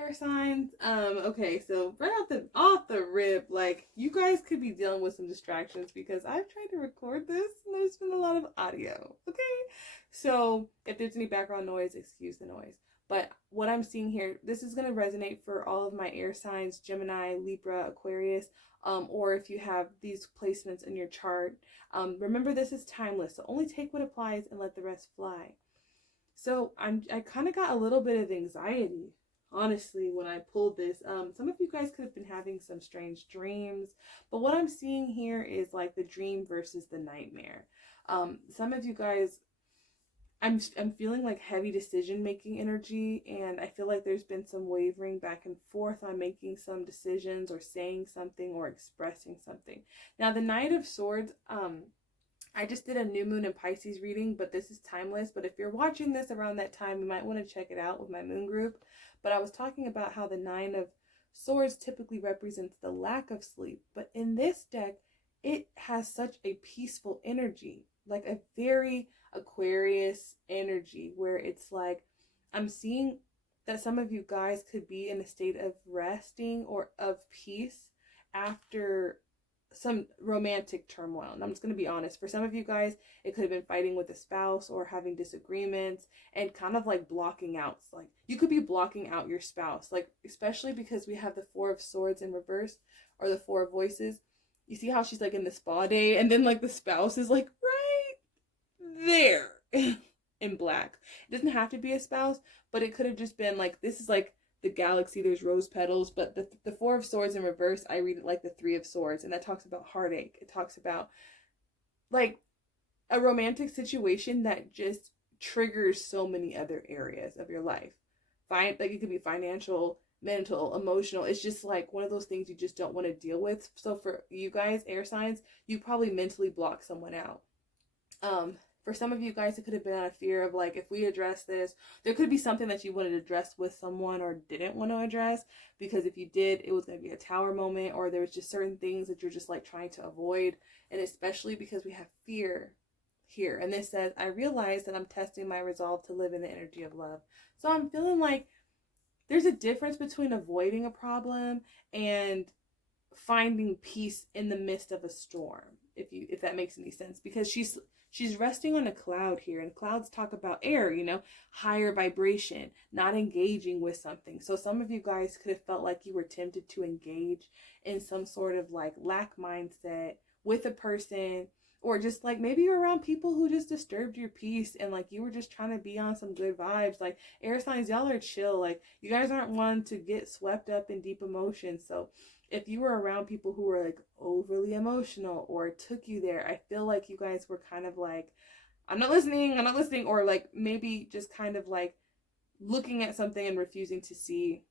air signs. Okay, so right off the rip, like you guys could be dealing with some distractions because I've tried to record this and there's been a lot of audio. Okay, so if there's any background noise, excuse the noise. But what I'm seeing here, this is gonna resonate for all of my air signs: Gemini, Libra, Aquarius. Or if you have these placements in your chart, remember this is timeless, so only take what applies and let the rest fly. So I kind of got a little bit of anxiety, honestly, when I pulled this. Some of you guys could have been having some strange dreams, but what I'm seeing here is like the dream versus the nightmare. Some of you guys, I'm feeling like heavy decision making energy, and I feel like there's been some wavering back and forth on making some decisions or saying something or expressing something. Now the Knight of Swords, I just did a new moon in Pisces reading, but this is timeless. But if you're watching this around that time, you might want to check it out with my moon group. But I was talking about how the Nine of Swords typically represents the lack of sleep. But in this deck, it has such a peaceful energy, like a very Aquarius energy, where it's like, I'm seeing that some of you guys could be in a state of resting or of peace after some romantic turmoil. And I'm just going to be honest, for some of you guys, it could have been fighting with a spouse or having disagreements and kind of like blocking out. Like you could be blocking out your spouse, like especially because we have the Four of Swords in reverse, or the Four of Voices. You see how she's like in the spa day, and then like the spouse is like right there in black. It doesn't have to be a spouse, but it could have just been like, this is like the galaxy, there's rose petals. But the Four of Swords in reverse, I read it like the Three of Swords, and that talks about heartache. It talks about like a romantic situation that just triggers so many other areas of your life. Like it could be financial, mental, emotional. It's just like one of those things you just don't want to deal with. So for you guys, air signs, you probably mentally block someone out. For some of you guys, it could have been out of fear of like, if we address this, there could be something that you wanted to address with someone or didn't want to address, because if you did, it was going to be a tower moment, or there was just certain things that you're just like trying to avoid. And especially because we have fear here. And this says, I realize that I'm testing my resolve to live in the energy of love. So I'm feeling like there's a difference between avoiding a problem and finding peace in the midst of a storm, if that makes any sense, because she's resting on a cloud here, and clouds talk about air, higher vibration, not engaging with something. So some of you guys could have felt like you were tempted to engage in some sort of like lack mindset with a person, or just like maybe you're around people who just disturbed your peace, and like you were just trying to be on some good vibes. Like air signs, y'all are chill. Like you guys aren't one to get swept up in deep emotions. So if you were around people who were like overly emotional or took you there, I feel like you guys were kind of like, I'm not listening, or like maybe just kind of like looking at something and refusing to see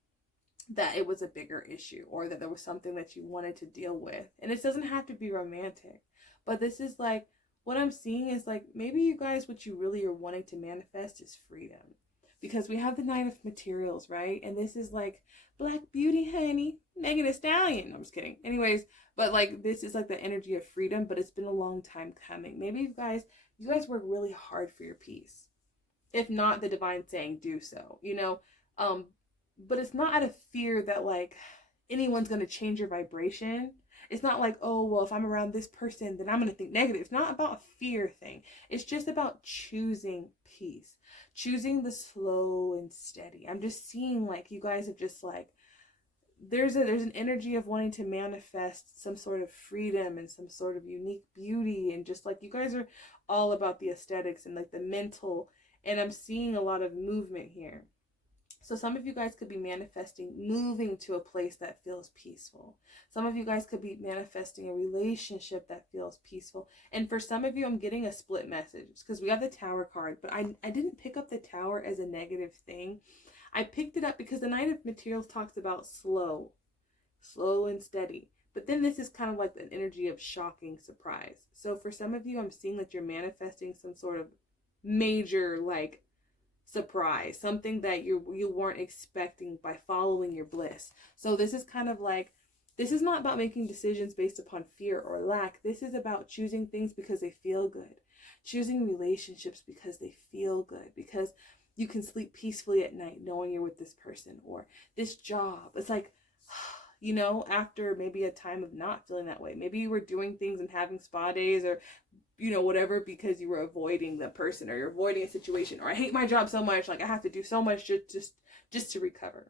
that it was a bigger issue, or that there was something that you wanted to deal with. And it doesn't have to be romantic, but this is like, what I'm seeing is like, maybe you guys, what you really are wanting to manifest is freedom. Because we have the Knight of Materials, right? And this is like Black Beauty, honey, Megan Thee Stallion. I'm just kidding. Anyways, but like this is like the energy of freedom, but it's been a long time coming. Maybe you guys work really hard for your peace. If not, the divine saying do so, but it's not out of fear that like anyone's going to change your vibration. It's not like, oh, well, if I'm around this person, then I'm going to think negative. It's not about a fear thing. It's just about choosing peace, choosing the slow and steady. I'm just seeing like you guys have just like, there's an energy of wanting to manifest some sort of freedom and some sort of unique beauty. And just like you guys are all about the aesthetics and like the mental. And I'm seeing a lot of movement here. So some of you guys could be manifesting moving to a place that feels peaceful. Some of you guys could be manifesting a relationship that feels peaceful. And for some of you, I'm getting a split message because we have the Tower card, but I didn't pick up the Tower as a negative thing. I picked it up because the Knight of Materials talks about slow and steady. But then this is kind of like an energy of shocking surprise. So for some of you, I'm seeing that you're manifesting some sort of major like surprise, something that you weren't expecting by following your bliss. So this is kind of like, this is not about making decisions based upon fear or lack. This is about choosing things because they feel good, choosing relationships because they feel good, because you can sleep peacefully at night knowing you're with this person. Or this job, it's like, you know, after maybe a time of not feeling that way. Maybe you were doing things and having spa days, or, you know, whatever, because you were avoiding the person, or you're avoiding a situation. Or I hate my job so much, like I have to do so much just to recover.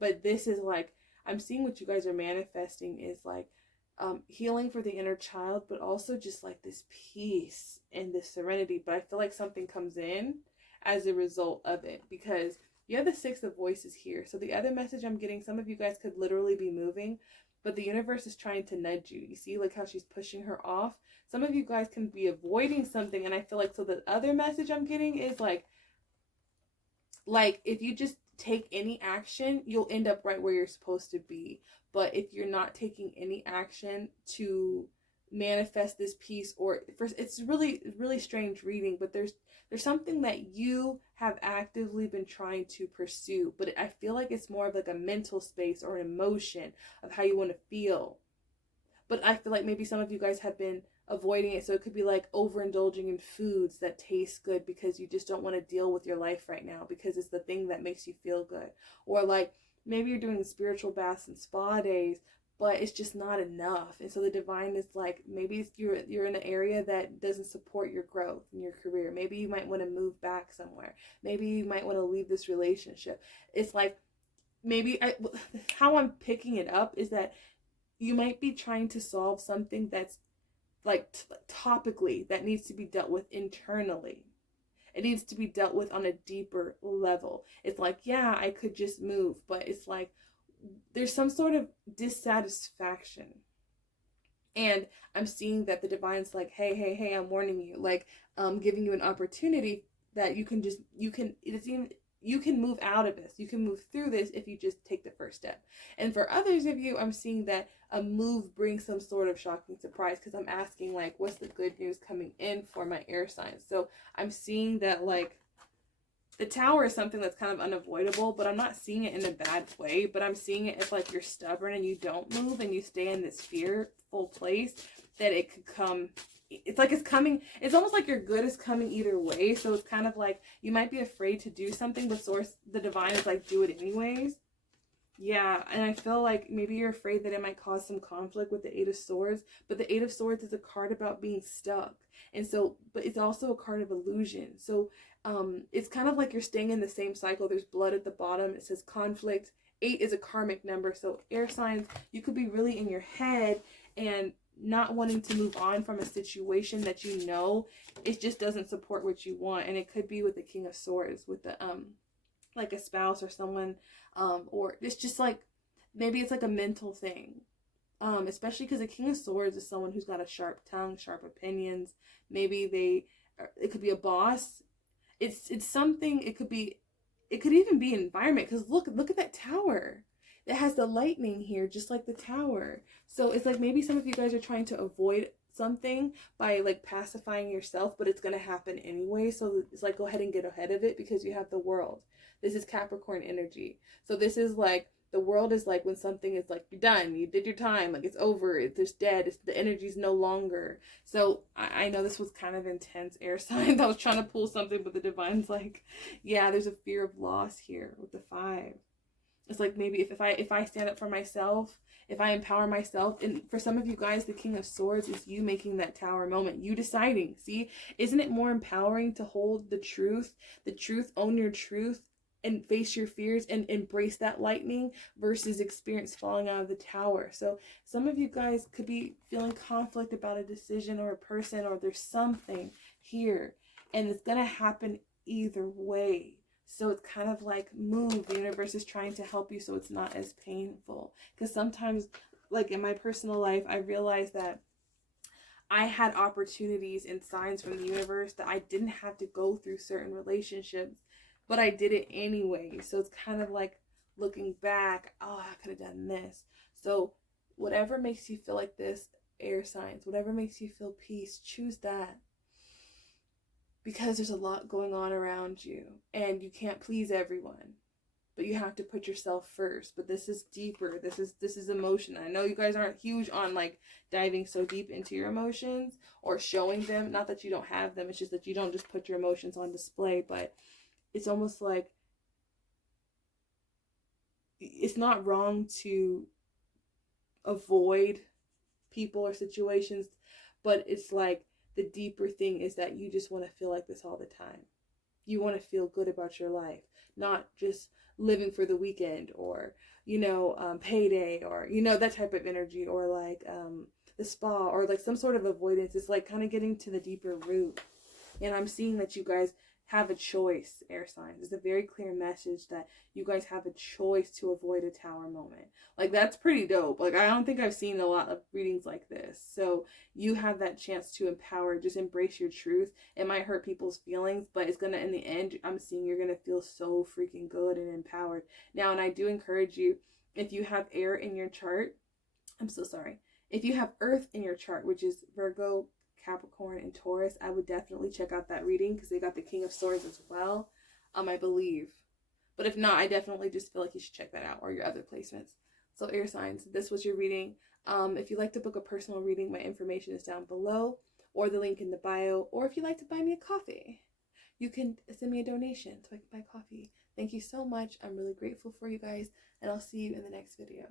But this is like, I'm seeing what you guys are manifesting is like healing for the inner child, but also just like this peace and this serenity. But I feel like something comes in as a result of it, because you have the Six of Voices here. So the other message I'm getting, some of you guys could literally be moving, but the universe is trying to nudge you. You see like how she's pushing her off? Some of you guys can be avoiding something, and I feel like, so the other message I'm getting is like if you just take any action, you'll end up right where you're supposed to be. But if you're not taking any action to manifest this peace, or first, it's really strange reading, but there's something that you have actively been trying to pursue, but I feel like it's more of like a mental space or an emotion of how you want to feel. But I feel like maybe some of you guys have been avoiding it. So it could be like overindulging in foods that taste good because you just don't want to deal with your life right now because it's the thing that makes you feel good. Or like maybe you're doing spiritual baths and spa days, but it's just not enough. And so the divine is like, maybe you're in an area that doesn't support your growth in your career. Maybe you might want to move back somewhere. Maybe you might want to leave this relationship. It's like, how I'm picking it up is that you might be trying to solve something that's like topically that needs to be dealt with internally. It needs to be dealt with on a deeper level. It's like, yeah, I could just move, but it's like there's some sort of dissatisfaction. And I'm seeing that the divine's like, hey, I'm warning you, like giving you an opportunity that you can move out of this. You can move through this if you just take the first step. And for others of you, I'm seeing that a move brings some sort of shocking surprise, because I'm asking like, what's the good news coming in for my air signs? So I'm seeing that like the Tower is something that's kind of unavoidable, but I'm not seeing it in a bad way, but I'm seeing it as like you're stubborn and you don't move and you stay in this fearful place, that it could come. It's like it's coming. It's almost like your good is coming either way. So it's kind of like you might be afraid to do something, but the divine is like, do it anyways. Yeah, and I feel like maybe you're afraid that it might cause some conflict with the Eight of Swords, but the Eight of Swords is a card about being stuck. And so, but it's also a card of illusion. So it's kind of like you're staying in the same cycle. There's blood at the bottom. It says conflict. 8 is a karmic number. So air signs, you could be really in your head and not wanting to move on from a situation that you know it just doesn't support what you want. And it could be with the King of Swords, with the like a spouse or someone, or it's just like maybe it's like a mental thing, especially because the King of Swords is someone who's got a sharp tongue, sharp opinions. Maybe it could be a boss. It's something. It could even be an environment, because look at that Tower. It has the lightning here, just like the Tower. So it's like maybe some of you guys are trying to avoid something by like pacifying yourself, but it's going to happen anyway. So it's like, go ahead and get ahead of it, because you have the World. This is Capricorn energy. So this is like, the World is like when something is like, you're done, you did your time, like it's over, it's dead, the energy's no longer. So I know this was kind of intense, air signs. I was trying to pull something, but the divine's like, yeah, there's a fear of loss here with the 5. It's like maybe if I stand up for myself, if I empower myself, and for some of you guys, the King of Swords is you making that Tower moment, you deciding. See, isn't it more empowering to hold the truth, own your truth, and face your fears and embrace that lightning versus experience falling out of the Tower? So some of you guys could be feeling conflict about a decision or a person, or there's something here, and it's gonna happen either way. So it's kind of like, move. The universe is trying to help you so it's not as painful. Because sometimes, like in my personal life, I realized that I had opportunities and signs from the universe that I didn't have to go through certain relationships, but I did it anyway. So it's kind of like looking back, oh, I could have done this. So whatever makes you feel like this, air signs, whatever makes you feel peace, choose that. Because there's a lot going on around you, and you can't please everyone, but you have to put yourself first. But this is deeper. This is emotion. I know you guys aren't huge on like diving so deep into your emotions or showing them. Not that you don't have them. It's just that you don't just put your emotions on display. But it's almost like it's not wrong to avoid people or situations, but it's like the deeper thing is that you just want to feel like this all the time. You want to feel good about your life, not just living for the weekend or, payday or, that type of energy, or like the spa, or like some sort of avoidance. It's like kind of getting to the deeper root. And I'm seeing that you guys have a choice, air signs. It's a very clear message that you guys have a choice to avoid a tower moment. Like, that's pretty dope. Like, I don't think I've seen a lot of readings like this. So you have that chance to empower, just embrace your truth. It might hurt people's feelings, but it's gonna, in the end, I'm seeing you're gonna feel so freaking good and empowered. Now, and I do encourage you, if you have air in your chart, I'm so sorry. If you have earth in your chart, which is Virgo, Capricorn, and Taurus, I would definitely check out that reading because they got the King of Swords as well, I believe. But if not, I definitely just feel like you should check that out, or your other placements. So air signs, this was your reading. If you'd like to book a personal reading, my information is down below, or the link in the bio. Or if you'd like to buy me a coffee, you can send me a donation so I can buy coffee. Thank you so much. I'm really grateful for you guys, and I'll see you in the next video.